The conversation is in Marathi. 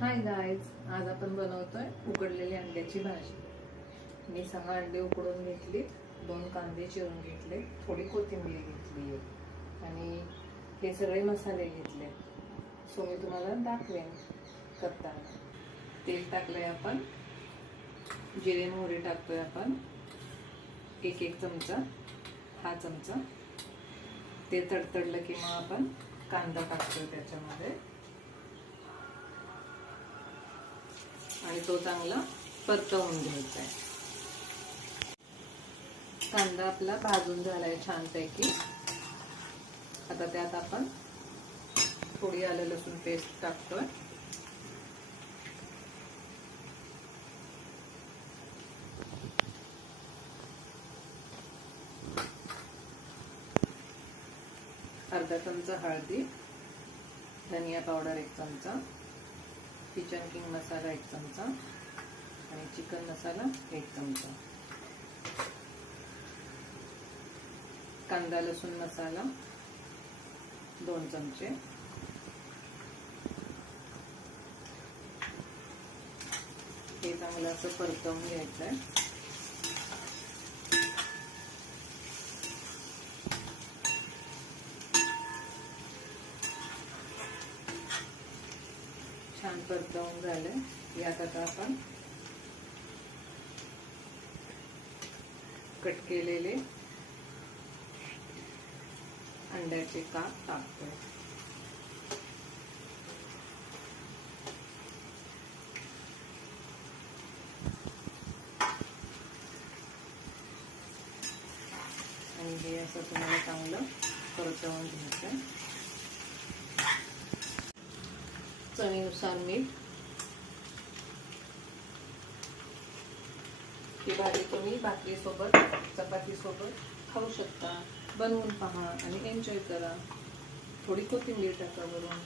हाय गाईज, आज आपण बनवतोय उकडलेली अंड्याची भाजी। मी 6 अंडे उकडून घेतली, 2 कांदे चिरून घेतले, थोडी कोथिंबीर घेतली आणि हे सगळे मसाले घेतले। सो मी तुम्हाला दाखवेन करताना। तेल टाकलंय आपण, जिरे मोहरी टाकतोय आपण 1 चमचा, हा चमचा। ते तडतडलं की मग आपण कांदा टाकतोय त्याच्यामध्ये आणि तो चांगला परतवून घ्यायचा आहे। कांदा आपला भाजून झालाय छानपैकी। आता त्यात आपण थोडी आलं लसूण पेस्ट टाकतोय, अर्धा चमचा हळदी, धनिया पावडर 1 चमचा, किचन किंग मसाला 1 चमचा आणि चिकन मसाला 1 चमचा, कांदा लसूण मसाला 2 चमचे, हे चांगलं असं परतवून घ्यायचं आहे। छान परतवून झाले। यात आता आपण कट केलेले अंड्याचे काप टाकतोय। आणि हे असं तुम्हाला चांगलं परतवून घ्यायचं। चवीनुसार मीठ। ही भाजी तुम्ही भाकरी सोबत, चपाती सोबत खाऊ शकता। बनवून पहा आणि एन्जॉय करा। थोडी कोथिंबीर टाका वरून।